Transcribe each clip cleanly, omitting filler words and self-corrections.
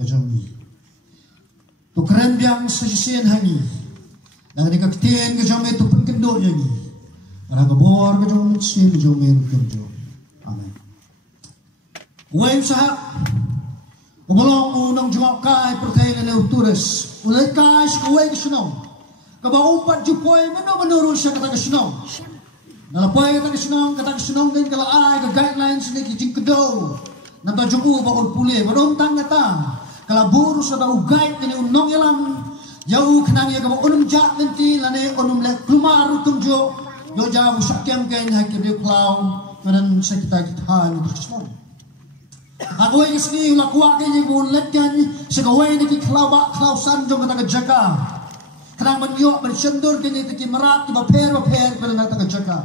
kajong ni. Tu keren biang sesisian hangi. Dan di kaktian kajong ni tu pengkendo yang ni. Para kabor kajong mutsin kajong ni kajong. Amen. Uway sahab. Umalong unang jungak kay perkaya na neuturas. Ulay kay sa kuway kasunong. Kabaumpat jupoy menurun siya kata kasunong. Nalapay kata kasunong din kalaay ka guidelines ni kijing kedo. Natajungu bakul puli. Maruntang ngata. Kalaburo sa daw guide ni unong ilang. Yau kenang ya kabang unong jak nanti. Lani unong lek klumaru tungjo. Yo jabu sakyang kain hakim di klaw. Kanan sa kita ni kasunong. Ako ay isni lakwa kay mulet kan sa gaway ni kiklaw san jong kata kajaka. Kanang manyo mansendur kini ti marat ti baper kana nata kajaka.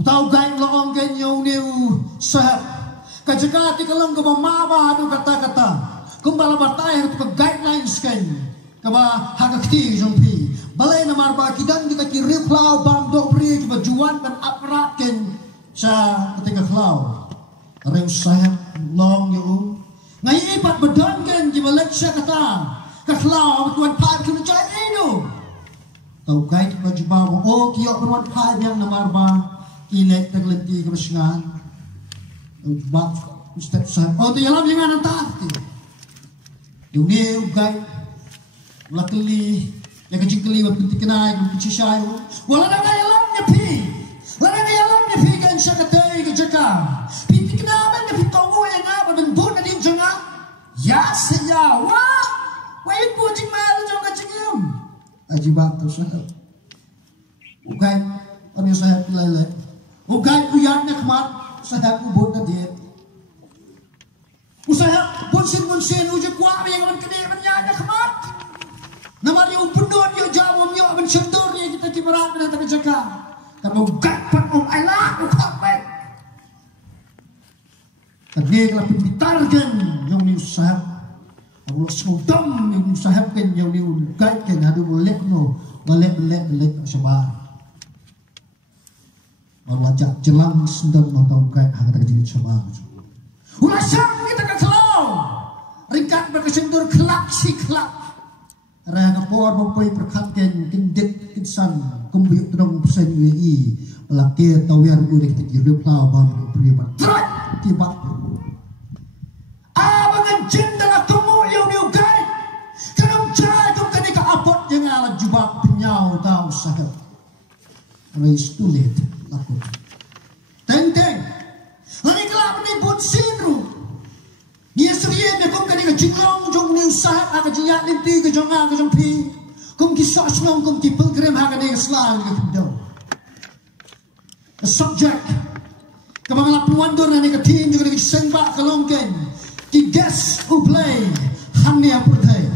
Utaw gay loong kanyo niu sa kajaka ti kalong ko mama adu kata-kata. Kung balabatay ito ka guidelines kan kaba hagakti jong pi. Balay na marba kidan kita ki replaw bang do pri ki bajuan kan aparat ken sa ketika klaw. Rem saya long yu ngai ipat bedon kan di balik saya kata kaklaw tuan pai kena cai itu tau kai tu baju oh kio tuan pai yang namarba kilek terlenti ke besengan bak step saya oh tu yalam jangan nanti dunia ugai lakli yang kecil keli berpinti kenai berpinti saya wala dah yalam nyepi wala dah yalam nyepi kan saya kata ke jaka kenapa ni pitonggo yang apa dan bun adin jonga ya siya wait puting malu jonga cingam ajibat tu sah ugai ani sah lele ugai uyarnya kemat sah bun dia usaha bunsin ujuk kwa yang man kene menyanya kemat nama dia upendon dia jawab dia mencendur dia kita kibarat dan tak jaga karena ugai pat ala ukapet Tadi kalau pembitarkan yang diusahap, Allah semudam yang diusahapkan yang diugaitkan ada boleh no, boleh sabar. Allah ajak jelang sendan notau gait hang tak jadi sabar. Ulah sang kita kan selalu ringkat berkesendur kelak si kelak. Raya kapor mempunyai perkhidmatan kendek insan kembali terang persen UAE melakir tawar udah kita kira pelaw bang beriman terat tiba abangan cinta nak temu yang diugai kenam cai tu kini ke apot yang alat jubah penyau tahu sahabat raise too late laku teng hari kelak menibut sinru dia serius dia kong kini ke jinglong jong ni sahabat agak jiat linti ke jong ke jong pi kong kisah senong kong ki pilgrim agak ni keselang ke kendau the subject kebangalan penuandur dan ke team juga dengan sembak kelongken the guests who play hanya pertai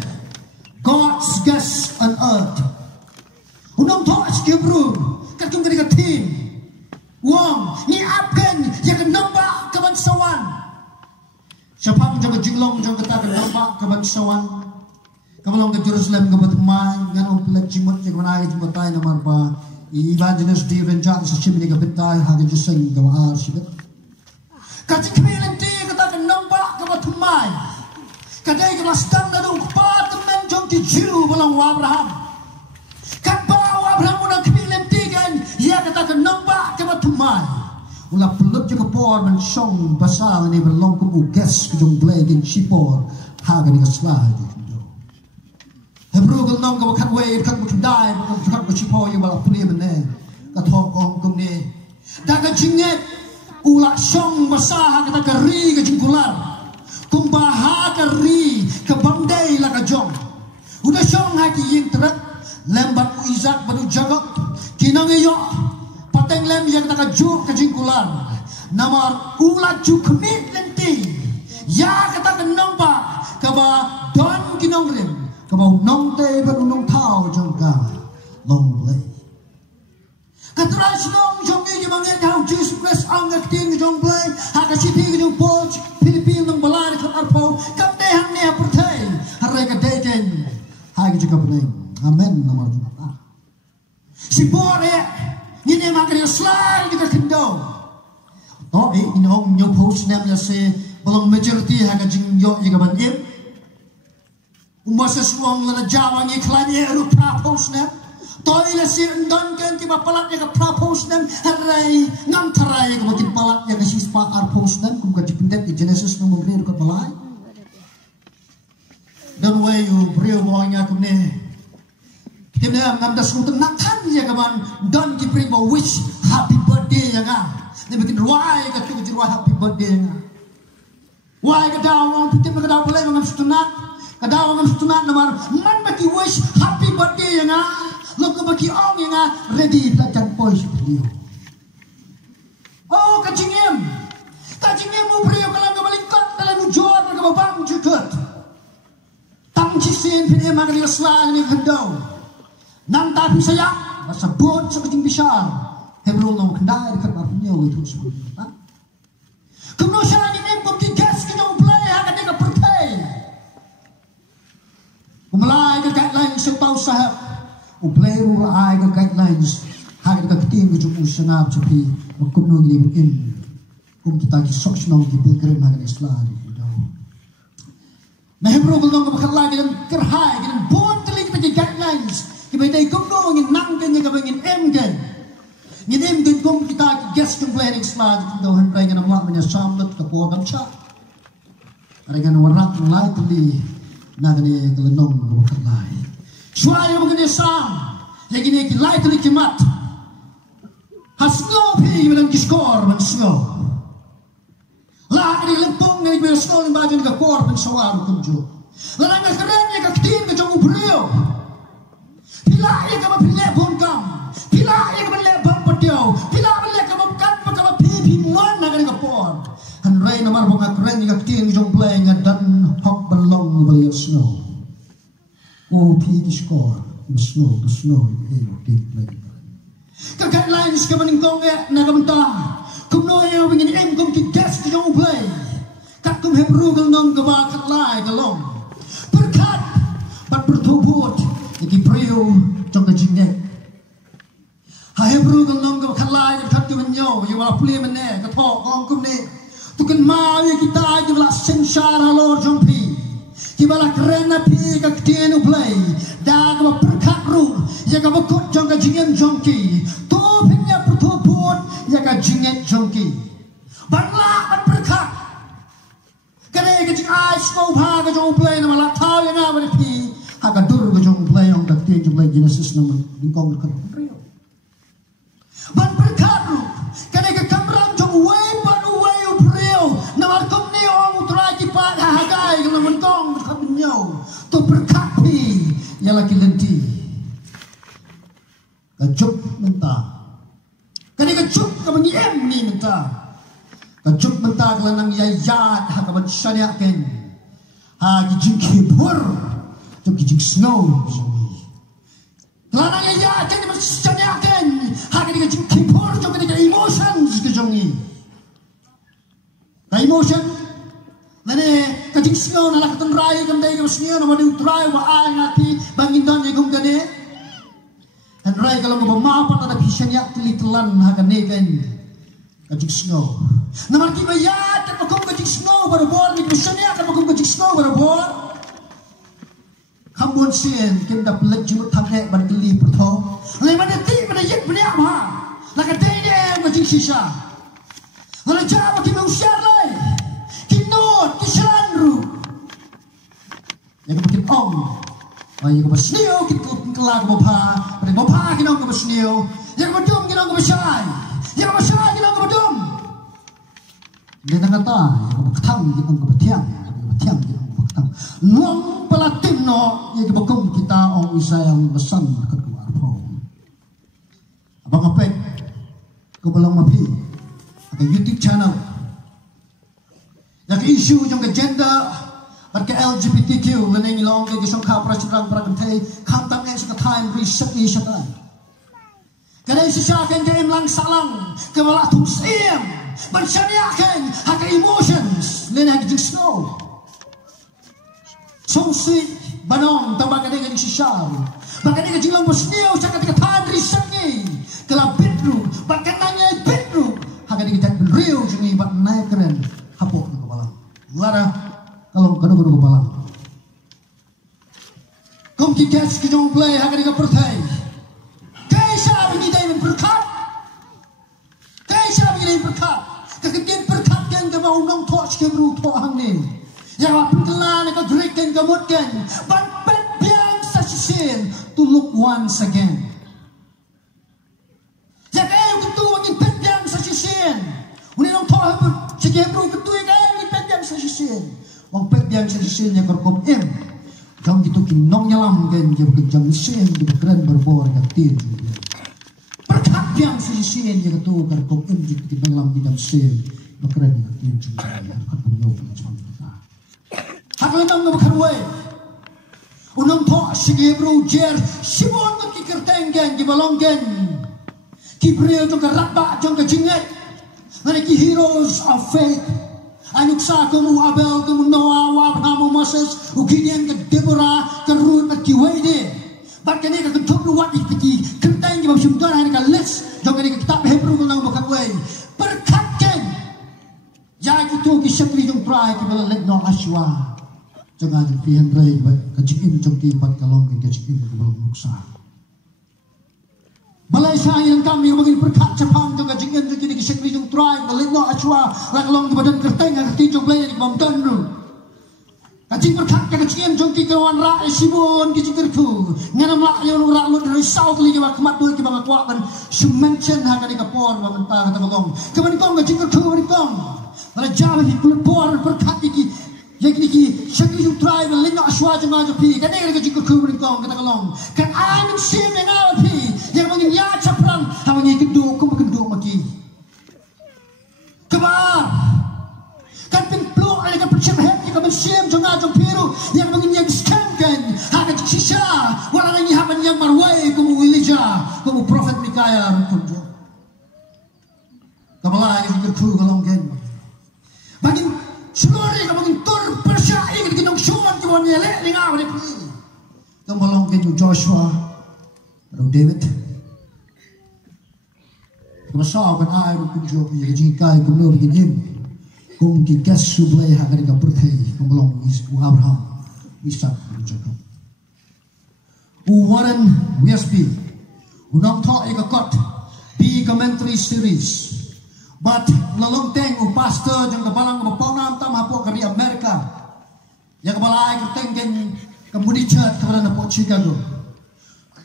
God's guests on earth unang touch kebru katung ke team wong ni apken yang nampak kebansawan siapa pun jaga jinglong jaga kata nampak kebansawan kamalong ke Jerusalem ke Batumai ngan pelak jimut yang mana jimut tay namar ba evangelist Steven John sa chimney ka bitay hanggang jusing gawa sibet kajik kamilan ti kata nampak ke Batumai kadai ke masdang na dong apartment jong ti Jew balang Abraham kan bawa Abraham unang kamilan ti kan ya kata nampak ke Batumai ula pelut juga por man song basal ni berlong ku uges kujung blay gin sipor haga ni kaslah Hebrew kul nong ka kan way kan dai kan ku sipor yu bala puli mene ka thok ong kum ni daga jinget ula song basah kata kari ka jingkular kum baha kari ka bangdai la ka jong udah song haki yin trak lembat ku izak badu jagok kinang yo pateng lem yang tak juk ke jingkulan namar ulat juk kemit lenti ya kata kenapa kaba don kinong rim kaba nong te ba nong tau jongka long lay katras nong jongi ki mangen hau Jesus Christ ang akting jong play ha ka sipi jong pol Pilipin nong balari kan arpo kam de hang ne apertai hare ka deken ha ki juga beneng amen namar jongka si bore ini makanya selalu kita kendor. Oh, ini orang new post namanya se belum majority haga jingyo ye gaban im umasa suang lana jawang iklan ye ru propose na toile si ndon kan ti palat ye ka propose na harai ngam tharai ko ti palat ye ka sispa ar post na kum ka dipindet di Genesis no mo ru ka balai dan way you brio mo nya kum ne kimna ngam da su nak kan ye gaban don ki bring mo wish happy birthday ya ga ne bikin why ka tu ji happy birthday ya why ka daw on pitin ka daw boleh ngam sunat ka daw ngam sunat namar man baki wish happy birthday ya nga lo ka baki ong ya nga ready la kan pois beliau oh ka jingem mo brio ka lang ka balingkot dalam jor ka babang jukut tang chisin pin e magani slang ni kandaw nang tapi saya basa bon sa kajing bisar hebron no kandai dekat marpunyo itu semua kuno siya ni nem kom ki gas ki jong play ha ka pertai kumlai ka guidelines sa tau sahab o play ru ai ka guidelines ha ka ting ki jong usana chupi makuno ni in kum kita ki soksno ki pilgrim ha ka islam na hebron no ka bakal lagi dan kerhai dan bon telik ki guidelines ki bedai kuno ngin nang kan ka bangin em kan ngidem din kong kita guest complaining slide daw hanray nga namla manya samlat ka po gam cha aragan warak lai tuli na gani kalanong no kalai shwaya mo gani sam yagini ki lai tuli kimat hasno pi bilang kiskor man sno la gani lempong ngani bilang sno ng bajan ka kor pan sawar kunjo la nga karen ka ktin ka jong ubrio pila ka mapile bon kam pila ka mapile pila balik ka mabkan ka pipi mon na ka por hanray namar bong akren ka tin jong play nga dan hok balong bali snow o pi ki score snow e ti play ka guidelines ka maning kong na ka menta kum no yo wingin em kum ki gas ki jong play ka kum hebru gal nong ka ba kat lai ka long berkat bat bertubut ki prio jong ka jingek Hebrew kan nong ka khalai ka tu menyo yo wala puli mene ka tho kong kum ne tu kan ma ye kita ye wala sensara lor jompi ki wala krena pi ka tienu play da ka perkhat ru ye ka bakut jong ka jingen jongki tu pinya pertu pun ye ka jingen jongki banla ban perkhat kane ka jing ai sko pha ka jong play na wala thau ye na wala pi ha ka dur ka jong play ong ka tienu jong play Genesis no dingkong ka ban berkatu kane ka kamram jong way ban way ubreo na markom ni ong utrai ki pa hagai ka naman tong ka binyo to berkati yala ki lenti ka juk menta kane ka juk ka mangiem ni menta ka juk menta ka nang yayat ha ka ban shania ken ha ki jingki bur to ki jing snow Lanang ya jadi macam yakin, hak dia jing kipur jong dia emotions ke jongi. Na emotion, nane kajing snow na lakatan rai kamdai ke snow na madu try wa ai ngati bangin don ye gum gane. Dan rai kalau ngomong apa ada vision yak tili telan hak ne kan kajing snow. Namar ki bayat kan makom kajing snow baru bor ni vision yak kan makom kajing snow baru bor. Kampun sien kita pelak jumut thanghe ban kili pertho lai mana ti mana yet bnia ma la ka te ne ma jing sisa la ja ma ki mung share lai ki no ki shanru ya ka bikin om ai ka basnio ki kala ka pa pada mo pa ki no ka basnio ya ka dum ki no ka basai ya ka basai ki no ka dum le na kata ya ka thang ki no ka bathiang ki Nuang palatin no ye bakong kita ong isayang masan kat keluar pro. Abang apek ko balang mapi ada YouTube channel. Yak isu jong ke gender bat ke LGBTQ leneng long ke song kha prachirang pra kan thai kham tam ne sa time reset ni sa ta. Kadai si sa kan ke lang salang ke wala tum sim ban shania kan ha emotions leneng jing snow. Songsi banong tambah kadang kadang sisal, bahkan kadang jilang bersniau cakap dengan tandri sengi, kalau bedroom, bahkan nanya bedroom, hanya kadang kadang real jengi, bahkan naik keren, hapok nak kepala. Lara kalau kado kepala. Kung kikas kijong play haga ka pertai. Kaisa bini dai berkat. Kaisa bini berkat. Kakek berkat kan ke mau nong touch ke bru to hang ni. Ya wa putla ka great kan ka mot kan. Ban pet biang sa sin to look once again. Ya kay kutu wang pet biang sa sin. Uni nong to sige bru kutu kay pet biang sa sin. Wang pet biang sa sin ya korkom em. Jom gitu kinong nyalam kan jam kejam sen di keren berbor katin. Berkat yang sisian dia tu kerkop em gitu kinong di dalam sen keren katin juga ya kan punya macam kita. Hak lemang ngam karwe. Unang to sige bro jer sibon ki kerteng kan ki balonggen. Ki brio to karaba jong ka jingai. Nani ki heroes of faith. Anuksa kamu Abel kamu Noah wab kamu Moses Gideon ke Deborah ke Ruth ke Wade bahkan ini ke tujuh wat iki kentang jawab sumber hari ke list jangan ini kitab Hebrew menang bukan way berkatkan ya itu kisah jong try ke bala lek no aswa jangan pihan rai ke jikim jong timpat kalong ke jikim ke bala nuksa balai sayang kami bagi berkat cepang jong kajian jong kini kisah jong try ke lek no aswa lakalong di badan kerteng kerti jong play di bawah tandu kajing berkat kajian jong ki kawan ra sibon ki jingkerku nganam la yo ra lu dari south li ba kemat doi ki bang kuat dan sumenchen ha kani kapor ba mentah kata kolong kemen kong ka jingkerku kemen kong ala jawa hi kulit por berkat ki yang kini syakri jong try ke lek no aswa jong aja pi kani ka jingkerku kemen kong kata kolong kan amin sim yang ala pi yang mangin ya caprang hamangi keduk ko mageduk maki kebar kan pinplo ay kan percebhet ni kan siam jong ajong piru yang mangin yang scam kan hakan sisa wala nang haman yang marway kumu Elijah kumu prophet Mikaya kunjo kabala ay keduk kalong kan bagin sulori ka mangin tur persai kan kinong suwan ki won yele lingaw ni pi kamalong kan Joshua David Masya kan ay kunjo ya jika kumlo begini kum ki gas sublay hakan ka perthai kumlong is Abraham Ishak Jacob Warren Wiersbe unang tho ka kot bi commentary series but lalong teng pastor jang kabalang mapawnam tam hapo kari Amerika ya kabalay ka tenggen kamudi chat kabala na po Chicago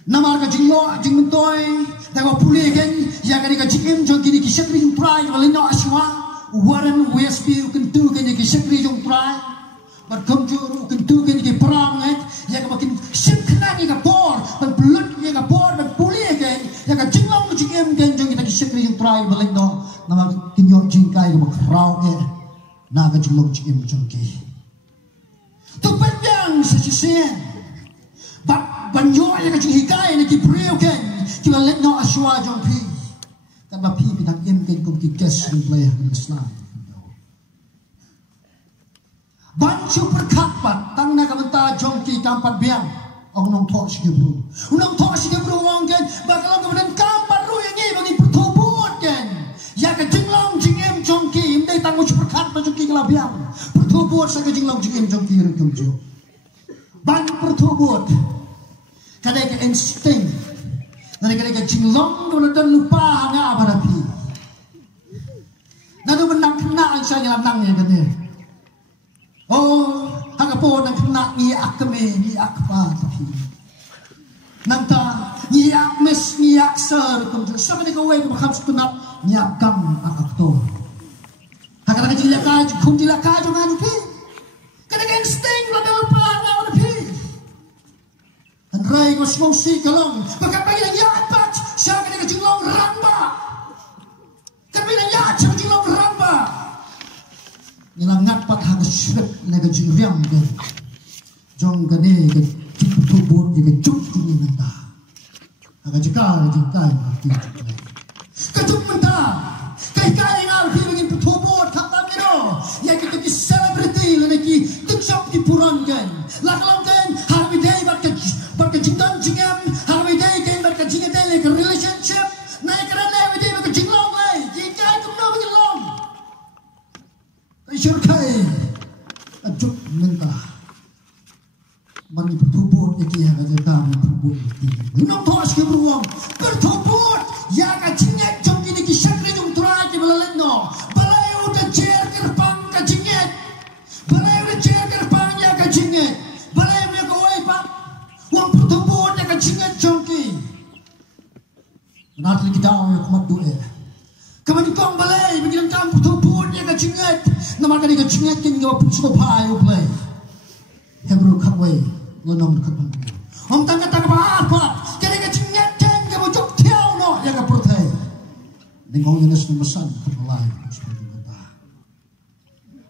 namar ka jinglo jing mentoy dawa puli kan ya kani ka jikim jong kini ki sekri jong try walino aswa Warren Wiersbe kentu kan ki sekri jong try bar kamju kentu kan ki perang ya ka makin sikna ni ka por ban bulut ni ka por ban puli kan ya ka jinglong jikim kan jong ki sekri jong try walino namar kinyo jingkai ka makrau na ka jinglong jikim jong ki tu panjang sesisen banyo ay kajing hikay na kibriyo ken kibalit no aswa jong pi kan mapi pinang im ken kum kikes ng playa ng Islam bancho perkatpat tang na kamanta jong ki kampat biang ang nong to sige bro unang to sige bro wang ken bakalang kaman kampat ro yang i bagi pertubut ken ya kajing long jingem jong ki imday tang mo perkat pa jong ki kalabiang pertubut sa kajing long jingem jong ki rin kumjo ban pertubut kadai ka insting nani kadai ka jinglong do dan lupa nga barapi nado menang kena ang saya nang ya kan oh hagapo nang kena ni akme ni akpa tapi nanta ni akmes ni aksar kum sama ni kawai ko bakam sutuna ni akam akto hagara ka jilaka kum jilaka jo nganu pi kadai ka insting do dan lupa nga barapi Rai ko smosi kalong pagkapay ng yapat siya ka nagajinglong ramba kami ng yat siya nagajinglong ramba nilang ngapat hagas shrip nagajingliam jong gani tubot nagajuk tingin nanda nagajikal nagajikal kajuk menta kay kaya nga pinagin tubot katam nino ya kita ki celebrity lanaki tuksap ki puran gan lakalang gan happy day berkejington jingam happy day kan berkejingan day like relationship naik kerana happy day berkejinglong lay jika kumno berkejinglong sure kai Mari bertubur iki ya kata kami bertubur. Nung thos ke beruang bertubur ya kacingnya jom ini kisah jom turai ke belalet no. Balai udah cer kerpang kacingnya. Balai udah cer kerpang ya kacingnya. Balai punya kawai pak. Wang bertubur ya kacingnya jomki. Nanti kita awal kumat dulu. Kamu kong balai begini kamu bertubur ya kacingnya. Nama kali kacingnya kini kau punya pai uplay. Hebrew kawai. Lenong dekat bantu. Om tangga tangga apa? Kali kecingnya keng kamu jok tiaw no ya ka pertai. Dingong jenis memesan terlai seperti kata.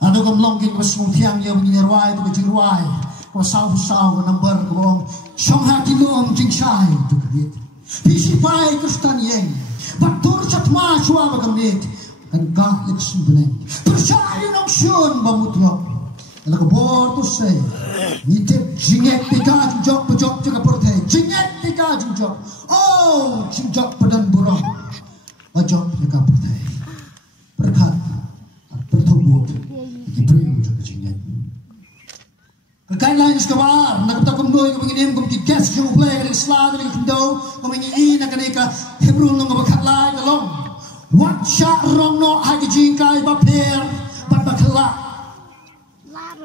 Ada kamlong king mesung tiang ya begini ruai tu kecing ruai. Kau sau number kau song hati lo om jing shai tu kebit. Pisi pai Kristen yang batur chatma shua bagamit kan gak leksin beneng. Percaya nong shun bamutlok. Kalau kebor tu say, nitip jinget pika jinjok pejok jaga pertai, jinget pika jinjok, oh jinjok padan burung, pejok jaga pertai, berkat bertumbuh, diberi jaga jinget. Kekain lain sekarang, nak kita kembali ke begini, kembali gas jauh play ke Islam ke Indo, kembali ini nak kena Hebrew nong berkat lain kalong, watcha rong no hagi jingkai baper, batbakelak.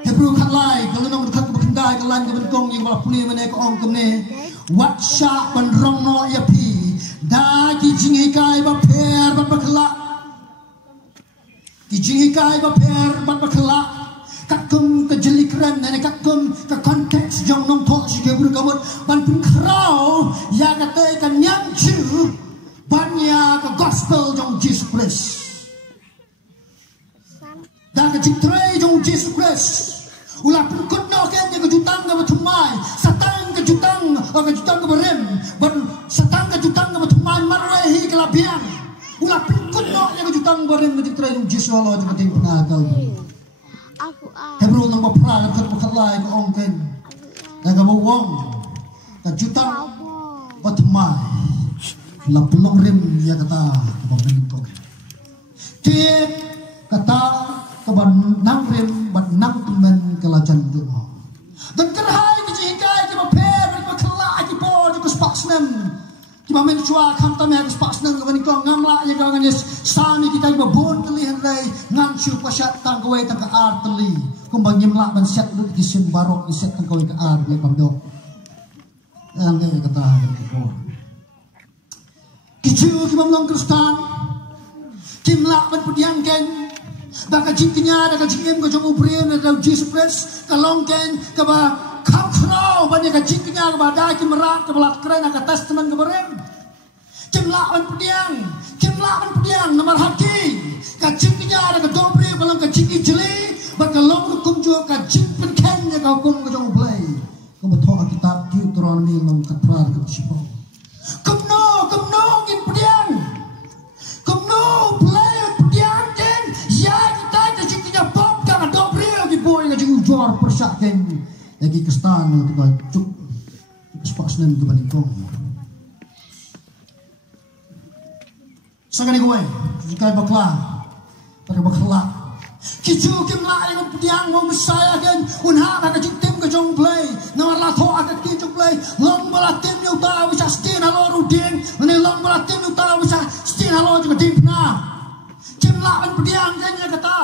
Hebrew khalai kalau nong dekat berkendai kelan ke bentong yang berpuni menek ong kemne watcha penrong no ya pi dagi jingi kai ba per ba bakla ki jingi kai ba per ba bakla kakum ke jelikran nene kakum ke konteks jong nong thok si Hebrew kamut ban pun krau ya kate kan nyang chu banya ke gospel jong Jesus Christ. Dan kecintrai jong Jesus Christ. Ulah pengkut no kan yang kejutang ke bertumai. Satang kejutang ke berem. Satang kejutang ke bertumai marwahi kelabian. Ulah pengkut no yang kejutang berem kecintrai jong Jesus Allah juga ting pengagal. Hebrew nang bapra kan berkalai ke ongken. Dan kamu wong kejutang bertumai. Ulah pelong rem ya kata pemimpin. Tiap kata kaban nang rem bat nang temen kelajan tu. Dan kerhai kejikai kita per kita kelak kita por kita spaksnem. Kita mencua kam tamai kita spaksnem kaban kau ngamla ya kau nganyes sani kita iba bon teli hendai ngancu pasyat tang kau tang ke ar teli. Kumbang nyemlak ban set lu di sembarok di set tang kau ke ar ya pamdok. Yang ni kata kita. Kicau kita melong Kristen. Kimlak ban pediang ken. Baka jingkinya ada kajingim ke jong ubrem ada Jesus Christ kalongken ke ba kamkrau banyak kajingkinya ke ba dai ke merak ke belat keren ke testament ke berem kimlawan pediang nomor haki kajingkinya ada ke dobre kalong kajingki jeli baka long hukum jua kajing penken ya ke hukum ke jong ublay ke betul kitab Deuteronomy long katrar ke sipo kumno ngin pediang kumno play pediang ken ya kita kajingkinya bom ka dobre ki boy kajing jor persak ken lagi kestan tu cuk spasnem tu bandingkong sakani gue jika bakla pada bakla kicu kim la yang pediang mau saya kan unha ka tim ke jong play nomor la tho ka tim jong play long bala tim yu ta wisa stin halo ruding mene long bala tim yu ta wisa stin halo juga tim na kim la an pediang kan ya kata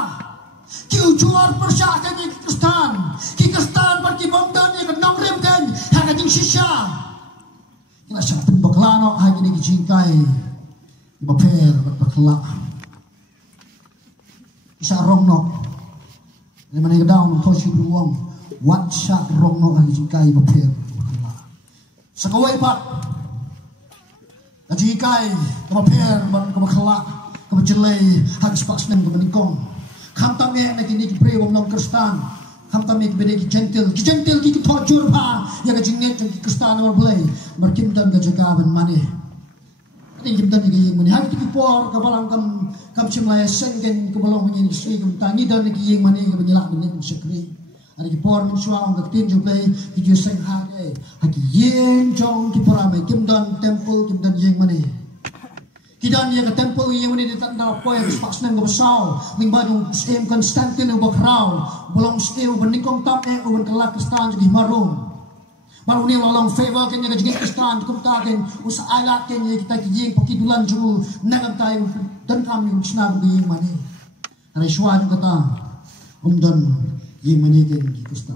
kiu juar persya kan ki kristan pergi bomdan ya kan nong rem kan ha ka jing shisha ila syapin baklano ha ni ki jingkai baper bakla isa rongno ni mane daun to si ruang wat sha rongno ha jingkai baper bakla sakawai pak jingkai baper bakla ke jelai ha spasnem ke beningkong kam tame na kini ki pre wong nong kristan kam tame ki bede ki gentle ki thojur pa ya ka jingnet ki kristan or play markim dan ga jaga ban mane tinggi dan ki yeng mane ha ki por ka balang kam chimlai sengen ko balong ngi sui kam tani dan ki yeng mane ka banyala mane sekri ari ki por min suang ka tin ju play ki ju seng ha dei ha ki yeng jong ki porame kim dan temple kim dan yeng mane kidan yang ke temple yang ini ditanda poin spasnem ke besau ning badung stem Konstantin ke bakrau belum stem benikong tap uban kelak kristan jadi marum Baru ni long favor kan yang jadi Kristen cukup takin usa alat kan yang kita kijing pakidulan juru nagam tayo dan kami senang di mani. Ada suatu kata dan yang mani kan Kristen.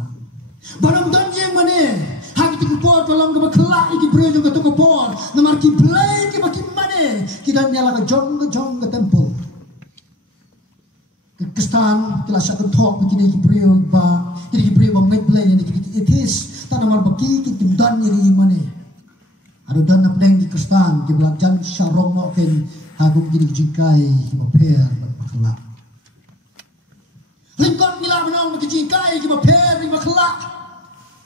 Baru dan yang mani hak itu kupor kalau nggak berkelak iki bro juga tu kupor namar ki play ki baki mani kita nyala ke jong ke temple. Kristen kila satu talk begini ki bro ba ki bro ba make play ni ki it is tak nama baki kita dan nyeri mana, ada dan apa yang Kristen kita belajar syarong nak kan, aku jadi jikai kita per berkelak. Lingkar mila menang kita jikai kita per berkelak.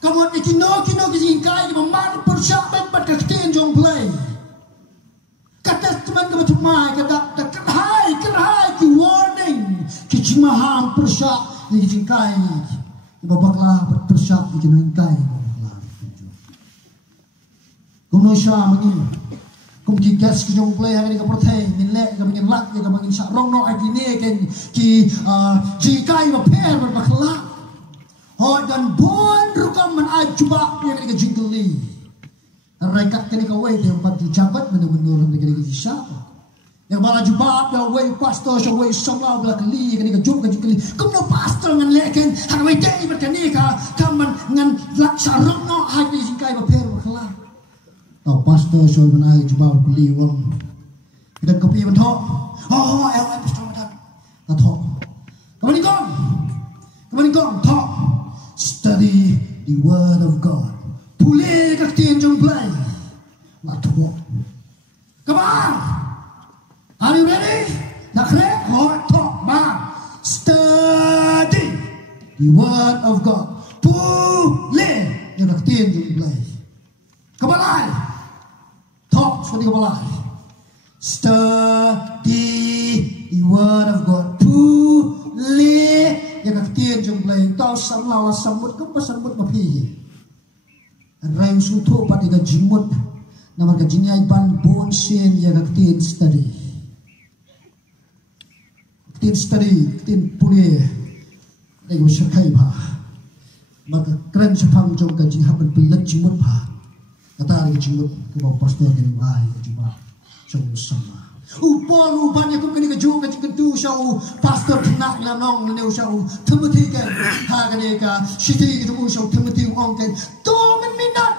Kamu kino jikai kita mana persiapan berkestin jong play. Kata teman kita cuma kata kerhai ki warning kita maham persiap kita jikai. Babaklah berpersiap di jenengkai. Kuno syah mengin. Kum digas ki jong play hari ka perthai nilai ka mengin lak ka mengin sa rong no adine ken ki jikai ba per bakla. Ho dan bon rukam man ajuba yang ka jingli. Rekat kini ka wei dia empat dijabat menurut negeri siapa. Yang malah jubah dia way pastor so way sama belak li kan jum kan jikli kum no pastor ngan leken han way dei berkani ka kaman ngan lak sarong no hadi jikai ba per bakla tau pastor so menai jubah li wong kita kopi ban thok el pastor madan ta thok kemani gong thok study the word of God pulih ka tin jong play la thok kabar. Are you ready? Nak rek hot talk ma. Study the word of God. Pulih yang nak tin jom play. Kabalai. Talk seperti kabalai. Study the word of God. Pulih yang nak tin jom play. Tau samlau samut ke pasambut mapi. Rai sutu pada jimut. Nama kajinya iban bon sen yang nak tin study. Tin study, tin pulih, dengan syakai bah, maka keren sepam jom kaji haban pelat jimut bah, kata lagi jimut ke bawah pastor yang lain jimut, jom sama. Upanya aku kini kejung kaji kentu syau pastor nak lanong leneu syau Timothy kan, haga deka siti kejung syau Timothy ongken, tomen minat,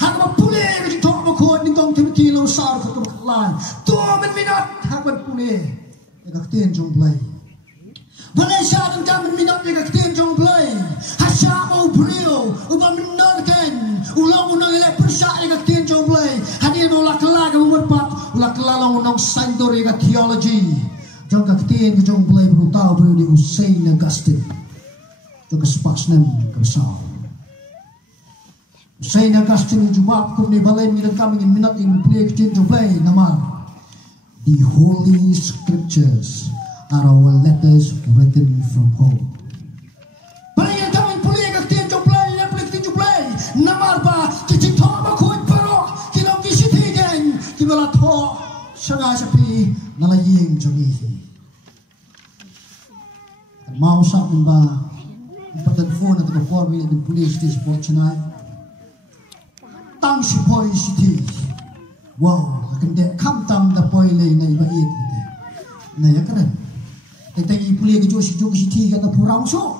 haga pulih kaji tok makot ningkong Timothy lo sar ke lain, tomen minat haga pulih. Kaktin jong play. Balai syarang kami minat kaktin jong play. Hasya mau brio, ubah menarkan. Ulang elek persyak kaktin jong play. Hadir ulah kelak berpat, ulah kelalong unang saintor theology. Jong kaktin jong play baru tahu baru di Saint Augustine. Jong kesepak nem kesal. Saint Augustine jubab kum ni balai minat kami minat in play kaktin jong play nama. The Holy Scriptures are our letters written from home. Balik kami pulih kaktin jomplay, yang pulih kaktin jomplay. Namar ba kicik thok ba kuit paro, kinong kisitigan, kibala thok, syaga sapi nalaying jomihi. Mau sak ba, patan phone atau phone ni den pulih stis sport chinai. Tang si boy siti. Wow, akan dek kam tam da poi lei nai ba it. Nah ya kan. Tetapi pulih ke josi ti kata purang so.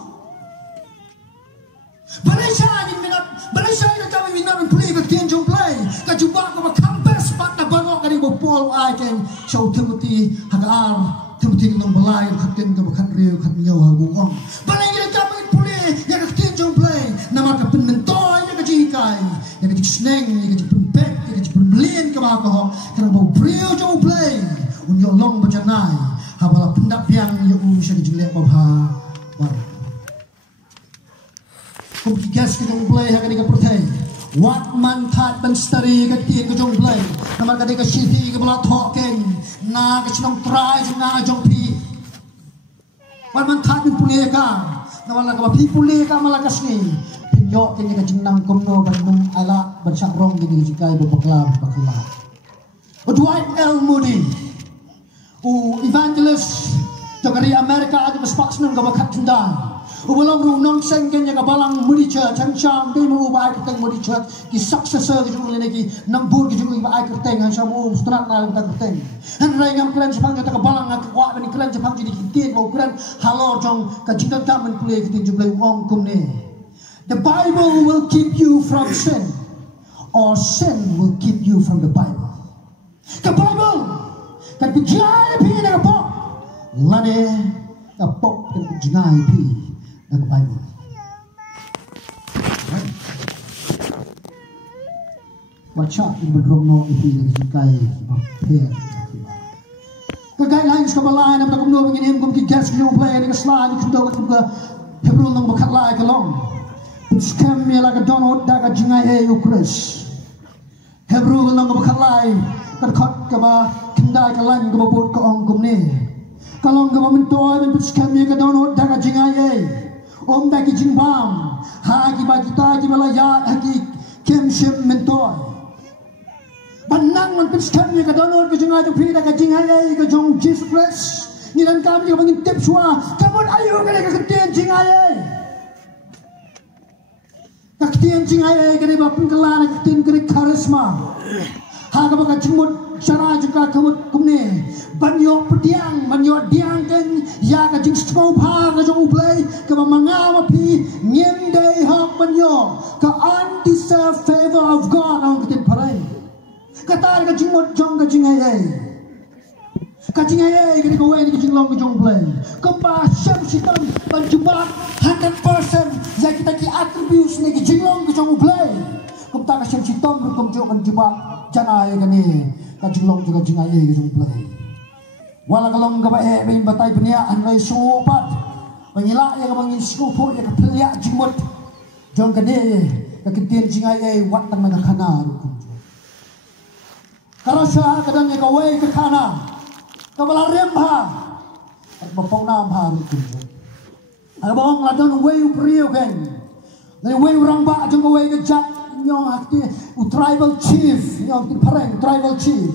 Balai ni kami minat pulih ke tin jong play. Ka jubah ka campus pat na barok kani bo pol ai ken show Timothy hagar Timothy nang balai khatin ka bakhat riu khat nyaw ha buong. Balai ni kami pulih ya ka tin jong play. Nama ka penentoy ya ka jikai. Ya ka sneng ya ka pempek ya ka belian ka ba ko. Kana bo brio jong play. Unyo long bajanai. Habala pendak yang ya usah dijilek babha war. Kumpigas ke jong play ha ka pertai. Wat man that ban study ka tin ka jong play. Nama ka ka city ka bala talking. Na ka chnong try na jong pi. Wat man that bin pulih ka. Na wala ka pi pulih ka malakas ni. Pinyo kini ka jinang kumno ban mum ala ban sakrong gini jikai babakla. Dwight L. Moody. Evangelist dari Amerika ada kesepakatan gak bakat tendang. Ubalong ru nong seng ken ya balang muricha chang chang be mu ba ai teng muricha ki successor ki jung le ki nambur ki jung ba ai teng han samu strat na ta teng han rai ngam kran chapang ta balang ak wa ben kran chapang ji ki tin mo kran halor jong ka jingdam tam men kule ki tin jung le ong kum ne. The Bible will keep you from sin, or sin will keep you from the Bible. The Bible kan bijaya pi na po lane ka po kan bijaya pi na Bible. Baca ibu dromno pi na jikai pe. Ka guidelines ka balay na takum no ngin kum ki gas ki play na slide ki do ka hebrul nang bakat lai ka long. Scam me like a donut daga jingai ukres. Hebrul nang bakat lai Kerkot kaba kendai kalan kaba buat ke ongkum ni. Kalau kaba mentoy men puskan mi ka donut daga jingai. Om daki jingbam. Hagi bagi ta ki malayat hagi kemsim mentoy. Banang men puskan mi ka donut ka jingai tu pi daga jingai ka jong Jesus Christ. Ni dan kami ka bangin tips wa. Kamu ayu ka daga ketien jingai. Ka ketien jingai ka ni bapun kelan ka ketien ka karisma. Haga baka jimut cara juga kemut kumne banyo pediang banyo diang kan ya ka jing stro pa ka jong play ka mangawa pi ngem dai hak banyo ka undeserved favor of God ang kitin parai ka tar ka jimut jong ka jingai ka jingai ka ko wen ka jinglong ka jong play ka ba syam sitam ban jubat 100% ya kita ki attributes ne ka jinglong ka jong play kum ta ka syam sitam kum jo kan jubat janai kani kajulong juga jingai ke jung play wala kalong ka ba bin batay penia anray supat pangila ya ka bangin supo ya ka pelya jimot jong kani ka kitien jingai wat tang na kana karasa kadang ya ka way ka kana ka bala remha at mapong na amha ru kunjo ang bang ladon way priyo ken ni way urang ba jong ka way ka jat nyong akti tribal chief nyong pareng tribal chief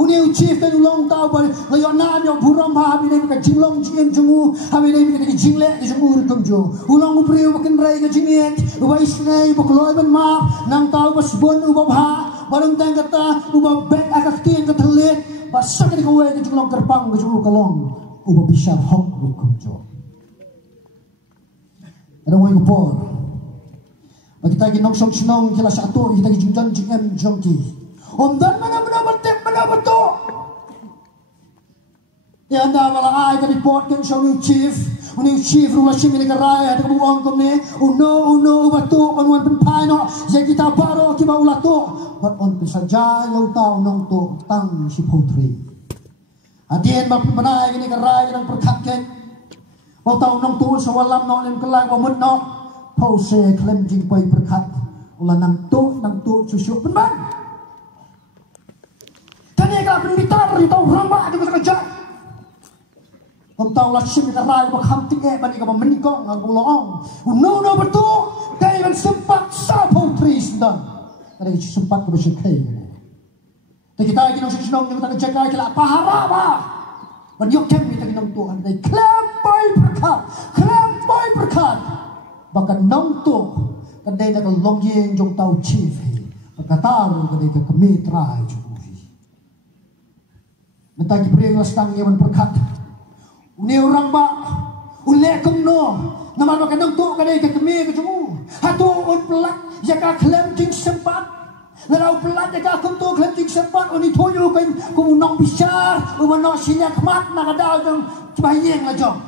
uni chief ten long tau bar layon na nyong buram ha bi ne ka jinglong jien jungu ha bi ne ka jingle ka jungu tum jo ulong upriu makin rai ka jingit ubai snai bokloi ban ma nang tau bas bon ubab ha barang tang kata ubab bek akakti ka telet basak ka we ka jinglong kerpang ka jungu kalong ubab bisa hok kum jo ada way ko por kita lagi nong senong kila satu kita lagi jingjan jingem jongki om dan mana betul ya anda malah ai ka report kan show new chief rumah sini ni kerai ada kamu ong komne uno batu panuan penpai no ya kita baro ki bau lato but on saja yo tau nong to tang si potri adien bap penai ni kerai nang perkatken bau tau nong to sawalam no lem kelang bau mut no pose klem jing pai perkat ulah nang tu susu penban tadi ka penbitar di tau ramba di kerja tau lah sim ka rai ba kham tik e ban ka menikong ang bulong no betul dai ban sempat sa potri sindan ada ki sempat ko se kai te kita ki nong sinong ni ta jaga ki la pahara ba ban yok kem ni ta nong tu an dai klem pai perkat bahkan nong tu kadai nak longyeng jong tau chief berkata kadai ke kemitra juhi minta ki beri lastang yang berkat uni orang ba ule kumno nama makan nong tu kadai ke kemi ke jumu hatu un pelak jaka klem jing sempat lerau pelak jaka kum tu klem jing sempat uni toyo kan kum nong besar umano sinya kemat nak ada jong bayeng la jong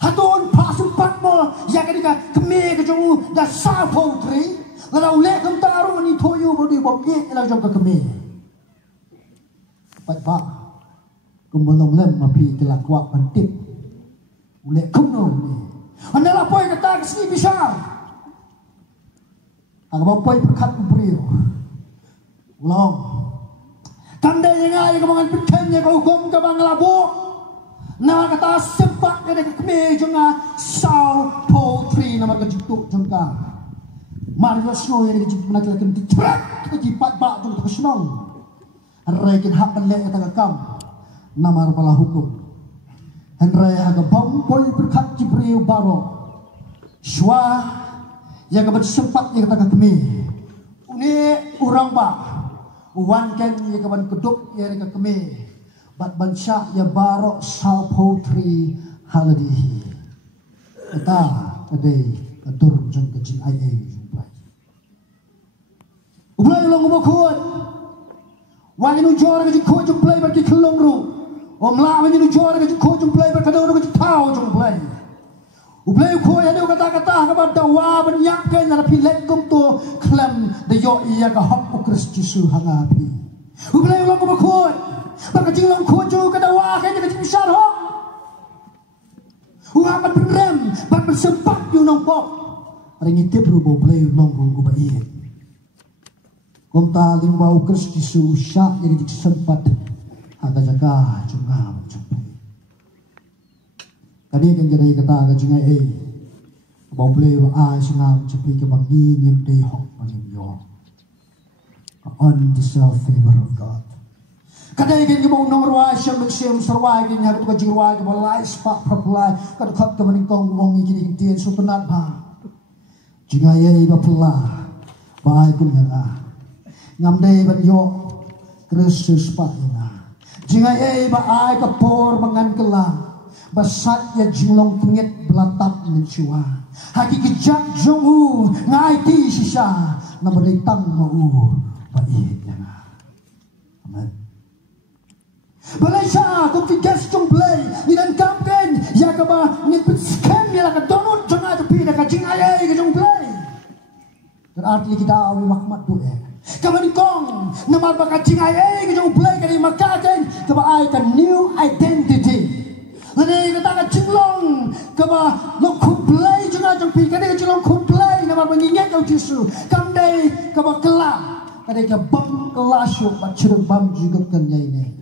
Hatun pasumpat mo ya kadika keme ke jong da sa potri la le kam taru ni toyo bodi bom ye la jong ka keme pat ba kumbolong lem ma pi kelak wa pantip ule kumno ni andala poi kata kesni besar aga poi perkat brio ulong tanda yang ay kamangan pitenya ka hukum ka banglabu na kata sempat kada keme jonga sao potri namar ka jitu jongka mario snow yang jitu nak lakin ditrak ka jipat ba jong ka snow rekin hak le ka kam namar pala hukum Henry aga bompoi berkat Jibril baro. Shwa yang bersempat yang kata kami. Uni orang ba. Wan kan yang kawan keduk yang kata kami. Bat bansha ya baro sal poetry haladihi. Kata kadai kadur jeng kecing ai jumpai. Ublay long umokut. Wan inu jor kecing ko jumpai bagi kelong ru. Omla when you join the coach and play, but I don't get power to play. Ublay ko ya kata-kata kabar dawa ban yakin na pilet kum to klam de yo iya ka hok Kristus hangapi. Ublay long ko baka jing ko jo ka dawa ka jing besar ho. Uapat berem bak bersempat yu nong pop. Ring itip ru bo play long ko ba iya. Kom ta ling bau Kristus syak yang sempat aga jaga junga macampai. Kadi kan jadi kata aga junga bau play wa singa macampai ke bagi nyem day hok panim yo. On the self favor of God. Kadi kan bau nomor wa syam syam sarwai kan ya ko jirwai ke balai spak propulai kad khat ke meningkong wong iki tien supenat ba. Junga ba pula ba kun ya. Ngam day ban yo Kristus pa ina. Jingay ba ay kapor mangan kelang basat ya jinglong pengit belatap mencua hakikijak jongu ngai ti sisa na beritang mau baik ya amen balai sa kung tigas jong play nilan kampen ya ka ba ngipit scam ya ka donut jong ato pina ka jingay ka jong play berarti kita awi makmat tu Kamanikong naman baka jingay kajong play kani makaken kaba ay ka new identity. Lani kata ka jinglong kaba lo kumplay juga jong pi kani jinglong kumplay naman mengingat kau Yesu. Kamday kaba kela kani ka bam kelasyo pacireng bam juga kanya ini.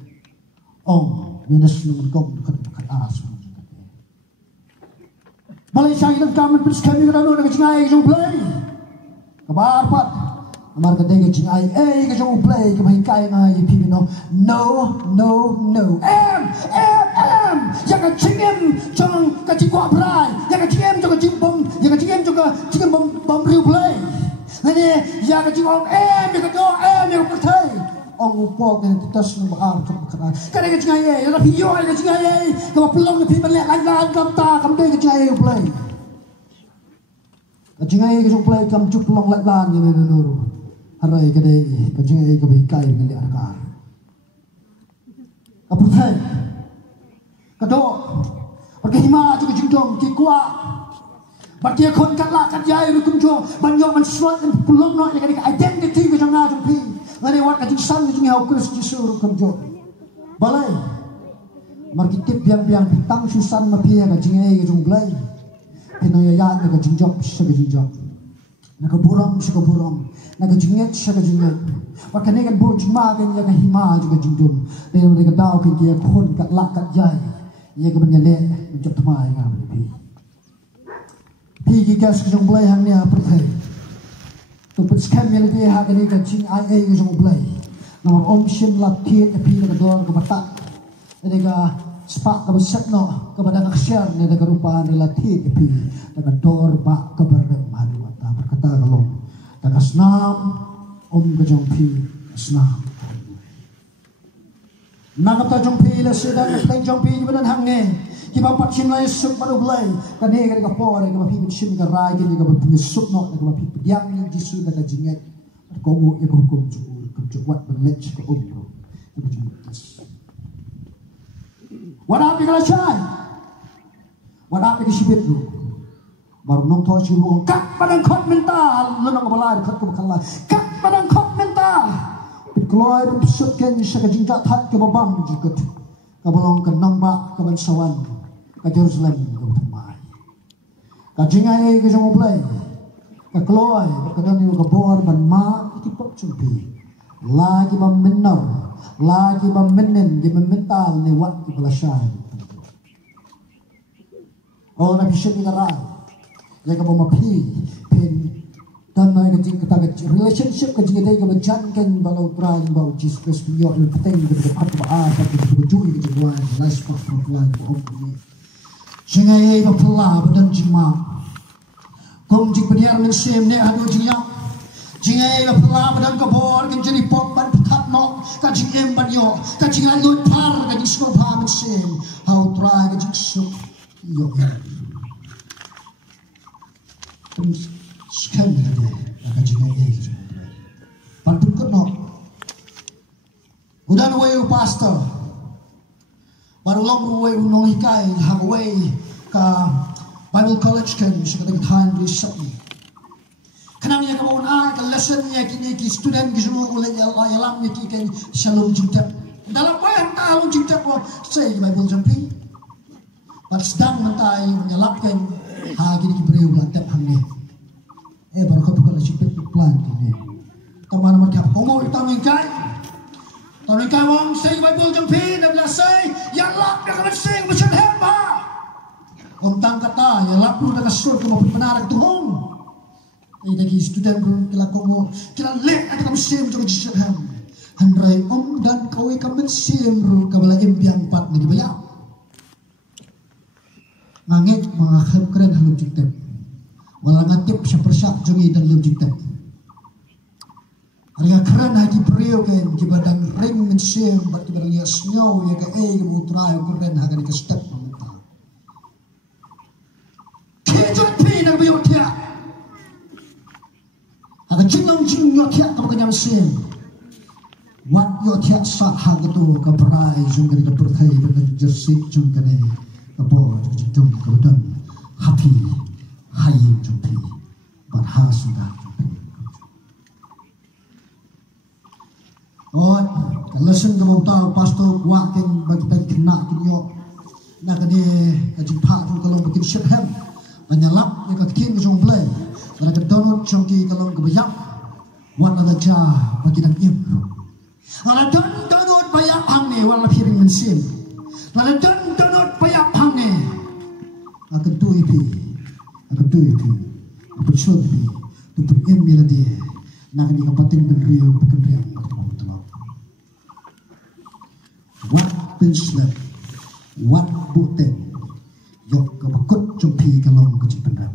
Oh, minus naman kong dekat as. Balai saya kita kamen pers kami kada no jingay kajong play. Kaba arpat Amar ka denge jing ai ka jong play ka bai kai na yi pi no em ya ka jingem jong ka jing kwa brai ya ka jingem jong ka jing bom ya ka jingem jong ka jing bom real play lene ya ka jing ong ya ka do ya ka thai ong upo ka tas no ba ka ka ka denge jing ai ya pi yo ka jing ai ka plong ka pi ban le lan kam ta kam de ka jing ai play ka jing ai ka jong play kam chu plong lan ni no Harai kadai kajing kabai kai ngali arka. Apurthai kado pergi hima juga jingdom ki kwa. Bagi kon katla katjai ru kumjo banyo man slot dan pulong no ya kadi identity ko janga jong pi. Ngani wat kajing sang jing hau Kristus ru kumjo. Balai markitip biang-biang pitang susan mapia kajing ai jong blai. Pinoya ya ka jingjok sega jingjok. Nakaburam sa kaburam, nakajinget sa kajinget. Wakane kan bu jima kan ya kahima juga jingdum. Dahil mereka daw kan dia kon kat lak kat jai. Ia ke menyalek menjot temai ngam lebih. Pi gas ke jong blai hang ni perthai. Tu put scam yang lebih hak ni kan jing ai ke jong blai. Nomor option lapit pi nak dor ke batak. Ini ka spak ke beset no kepada nak share ni dekat rupa ni latih pi dekat dor bak ke berdem madu. Berkata kalau tak asnam ke jongpi asnam nak kata jongpi la sedang teng jongpi badan hangne ki bapak chin lai sup manu blai kane ka ka por ka pi chin ka rai ki ka pi sup no ka pi diam ni jisu ka jinget ko mu ya ko ku wat belet ko umro wala pi kala chai wala pi ki sibet lu baru nong thoi chi ruang kat padang khot mental lo nong balai khot ko khala kat padang khot mental pit kloi rum sut ken saka jinga that ke babam jikut ka bolong ke nong ba ka ban sawan ka Jerusalem ko tamai ka jinga ye ke jong blai ka kloi ka dani ko bor ban ma iti pok chumpi lagi ba menor lagi ba menen di mental ne wat ki belasai oh na bishet ni rai Jika mau mapi pen dan naik ke kita relationship ke jika dia berjangan balau peran bau Jesus punya penting kita dapat apa kita berjui ke jalan last part of life Singai bapala badan jima. Kong jik bediar men sem ne adu jiyak. Jingai bapala badan kabor kan jadi pot ban pekat no. Ka jingem ban yo. Ka jingai lut par ka jik skop ha men sem. How try ka jik sup yo. Terus sekian dia ka jingai e. Pantun ko no. Udan way pastor. Barulong way unong hikay hagaway ka Bible College kan sa kadang tahan research ni. Kanang niya kabawon ka lesson niya kini ki student ki sumo ulit yalam ni ki kan shalom jintap. Dalam bayang tahu jintap ko say Bible jumping. But sedang mentay nyalapkan gini ki beriu lantap hamne. Baru ko tukar jintap plan kini. Teman-teman kap homo itaming kay. Tao kay wong say Bible jumping na blasay yalap na kaman sing macam hemba. Tang kata yalap lu na kasur ko mapunpanarag tuhong. Lagi student bro kila ko mo kila lek at kaman sing macam jisham. Handray dan kawi kaman sing bro kabala impiang pat na gibaya. Ngangit mga keren halong jiktep. Wala ngatip siya persak jungi dan halong jiktep. Arya keren hadi beriu kan kibadang ring mensim bat kibadang ya snow ya ka mutrai keren hagan ka step mamuta. Kejut pina biyo tia. Aga jinglong jing yo tia ka kanyam sim. Wat yo tia sa hagatu ka brai jung ka berthai dengan jersey jung ka ne ka bo jung ka dan happy haying jung pi bat hasuda. Oh, lesson kamu tahu pastor wakin bagi kena kinyo nak ni kajimpa tu kalau bikin shirham menyalap yang kakin ke jong play mereka download jongki kalau kebanyak wan ada jah bagi dan im lalu download banyak hamne wan piring mensim lalu download banyak hamne akan tu ipi bersyukur tu berim miladi nak ni kapating benriu bekenriu. Wat pinslap, wat buteng, yok kabakut jumpi kalong kecipendam.